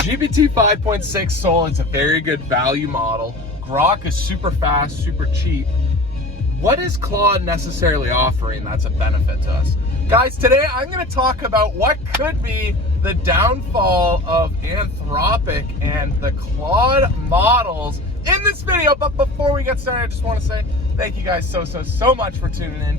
GPT 5.6 Soul is a very good value model. Grok is super fast, super cheap. What is Claude necessarily offering that's a benefit to us? Guys, today I'm going to talk about what could be the downfall of Anthropic and the Claude models in this video. But before we get started, I just want to say thank you guys so much for tuning in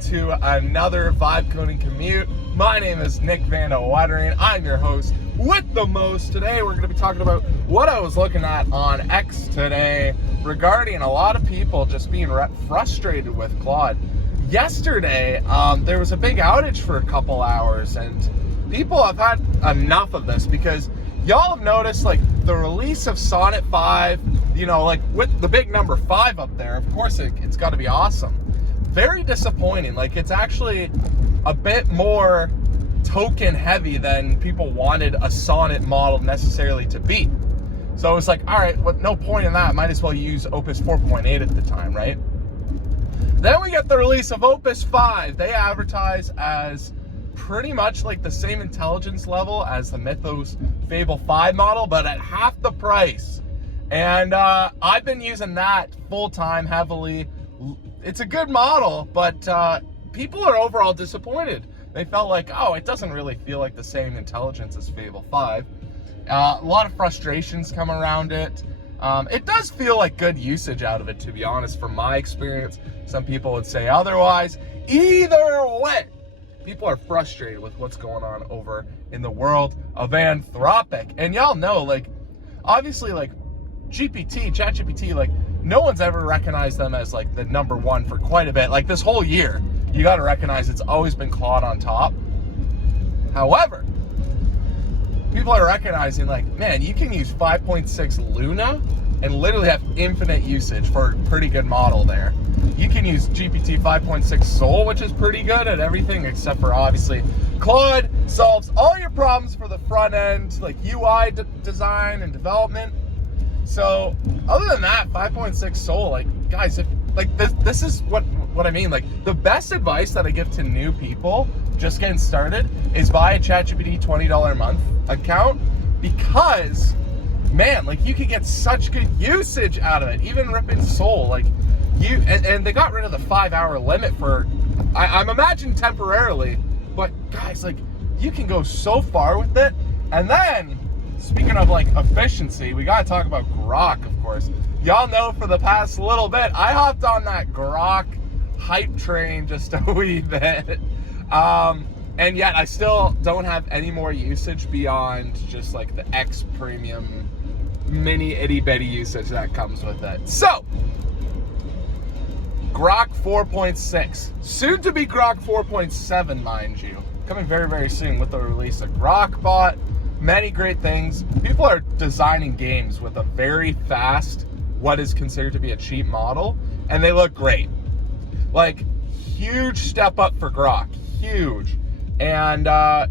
to another Vibe Coding Commute. My name is Nick Van Wettering. I'm your host with the most. Today we're going to be talking about what I was looking at on X today regarding a lot of people just being frustrated with Claude. Yesterday, there was a big outage for a couple hours, and people have had enough of this because y'all have noticed, like, the release of Sonnet 5, you know, like with the big number 5 up there, of course it's got to be awesome. Very disappointing. Like, it's actually a bit more token heavy than people wanted a Sonnet model necessarily to be. So it was like, all right, well, no point in that. Might as well use Opus 4.8 at the time, right? Then we get the release of Opus 5. They advertise as pretty much like the same intelligence level as the Mythos Fable 5 model, but at half the price. And I've been using that full-time heavily. It's a good model, but people are overall disappointed. They felt like, oh, it doesn't really feel like the same intelligence as Fable 5. A lot of frustrations come around it. It does feel like good usage out of it, to be honest, from my experience. Some people would say otherwise. Either way, people are frustrated with what's going on over in the world of Anthropic. And y'all know, like, obviously, like, ChatGPT, like, no one's ever recognized them as, like, the number one for quite a bit. Like, this whole year, you got to recognize it's always been Claude on top. However, people are recognizing, like, man, you can use 5.6 Luna and literally have infinite usage for a pretty good model there. You can use GPT 5.6 Soul, which is pretty good at everything except for, obviously, Claude solves all your problems for the front end, like UI design and development. So other than that, 5.6 Soul, like, guys, if, like, this is what I mean. Like, the best advice that I give to new people just getting started is buy a ChatGPT $20 a month account, because, man, like, you could get such good usage out of it. Even ripping Soul, like, you and they got rid of the 5-hour limit for, I'm imagining temporarily, but guys, like, you can go so far with it. And then, speaking of, like, efficiency, we gotta talk about Grok, of course. Y'all know for the past little bit, I hopped on that Grok hype train just a wee bit. And yet I still don't have any more usage beyond just, like, the X premium mini itty bitty usage that comes with it. So, Grok 4.6, soon to be Grok 4.7, mind you, coming very, very soon with the release of Grokbot. Many great things. People are designing games with a very fast, what is considered to be a cheap model, and they look great. Like, huge step up for Grok, huge. And now,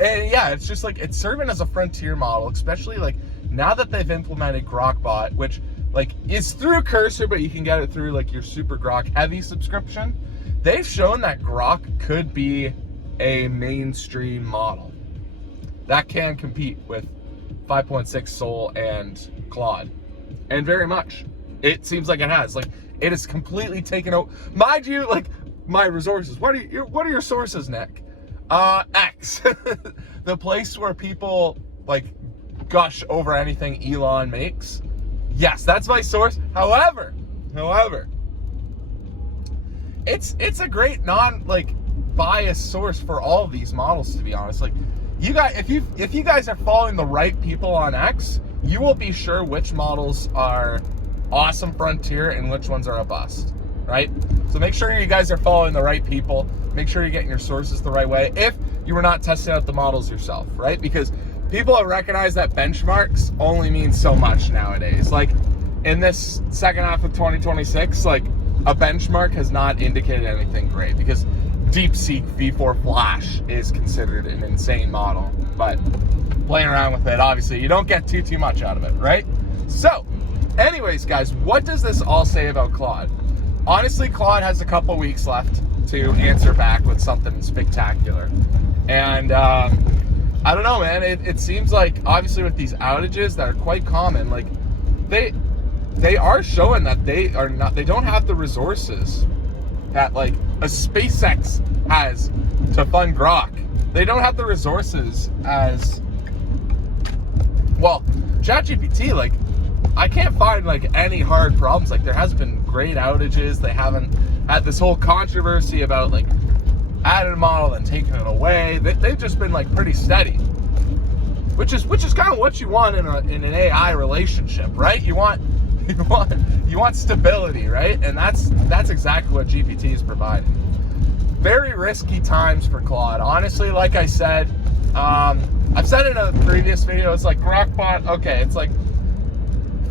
yeah, it's just like, it's serving as a frontier model, especially, like, now that they've implemented Grokbot, which, like, is through Cursor, but you can get it through, like, your Super Grok Heavy subscription. They've shown that Grok could be a mainstream model that can compete with 5.6 Soul and Claude. And very much. It seems like it has. Like, it has completely taken out, mind you, like, my resources. What are your sources, Nick? X. The place where people, like, gush over anything Elon makes. Yes, that's my source. However, it's a great biased source for all of these models, to be honest. Like, you guys, if you guys are following the right people on X, you will be sure which models are awesome frontier and which ones are a bust, right? So make sure you guys are following the right people. Make sure you're getting your sources the right way if you were not testing out the models yourself, right? Because people have recognized that benchmarks only mean so much nowadays. Like, in this second half of 2026, like, a benchmark has not indicated anything great, because DeepSeek V4 Flash is considered an insane model, but playing around with it, obviously, you don't get too much out of it, right? So, anyways, guys, what does this all say about Claude? Honestly, Claude has a couple weeks left to answer back with something spectacular. And I don't know, man. It seems like, obviously with these outages that are quite common, like they are showing that they don't have the resources that like a SpaceX has to fund Grok. They don't have the resources as well. ChatGPT, like, I can't find like any hard problems. Like, there hasn't been great outages. They haven't had this whole controversy about like adding a model and taking it away. They've just been like pretty steady, which is kind of what you want in an AI relationship, right? You want stability, right? And that's exactly what GPT is providing. Very risky times for Claude. Honestly, like I said, I've said in a previous video, it's like Grokbot. Okay, it's like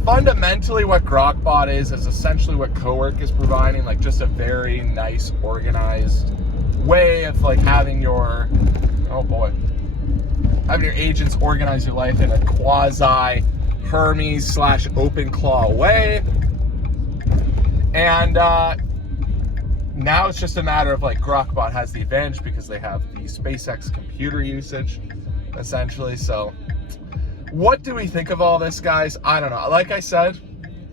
fundamentally what Grokbot is essentially what Cowork is providing, like just a very nice, organized way of like having your, having your agents organize your life in a quasi Hermes / OpenClaw way. And now it's just a matter of like Grokbot has the advantage because they have the SpaceX computer usage, essentially. So what do we think of all this, guys? I don't know. Like I said,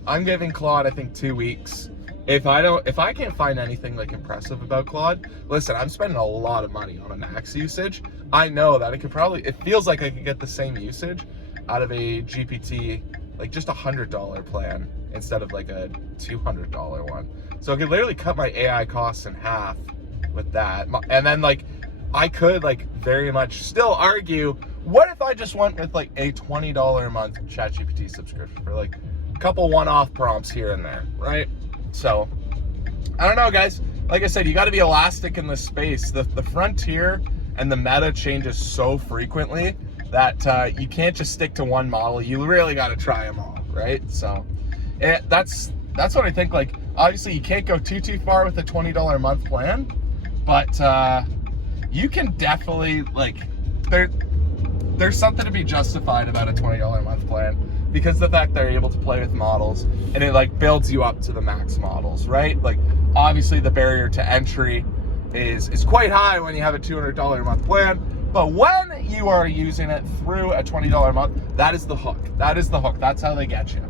I'm giving Claude, I think, 2 weeks. If I can't find anything like impressive about Claude, listen, I'm spending a lot of money on a max usage. I know that it feels like I could get the same usage out of a GPT, like just $100 plan instead of like a $200 one. So I could literally cut my AI costs in half with that. And then like, I could like very much still argue, what if I just went with like a $20 a month ChatGPT subscription for like a couple one-off prompts here and there, right? So, I don't know, guys. Like I said, you got to be elastic in this space. The frontier and the meta changes so frequently that you can't just stick to one model. You really got to try them all, right? So, that's what I think. Like, obviously, you can't go too far with a $20 a month plan, but you can definitely, like, there's something to be justified about a $20 a month plan, because the fact they're able to play with models and it like builds you up to the max models, right? Like, obviously the barrier to entry is quite high when you have a $200 a month plan, but when you are using it through a $20 a month, that is the hook. That is the hook. That's how they get you.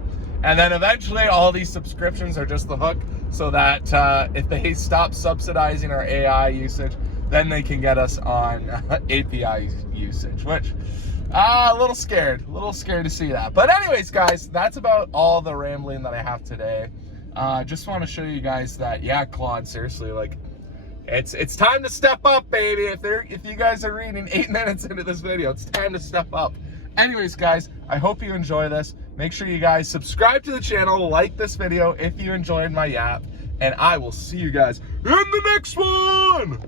And then eventually all these subscriptions are just the hook, so that if they stop subsidizing our AI usage, then they can get us on API usage, which a little scared to see that. But anyways, guys, that's about all the rambling that I have today. Just want to show you guys that, yeah, Claude, seriously, like, it's time to step up, baby. If you guys are reading 8 minutes into this video, it's time to step up. Anyways, guys, I hope you enjoy this. Make sure you guys subscribe to the channel, like this video if you enjoyed my yap, and I will see you guys in the next one.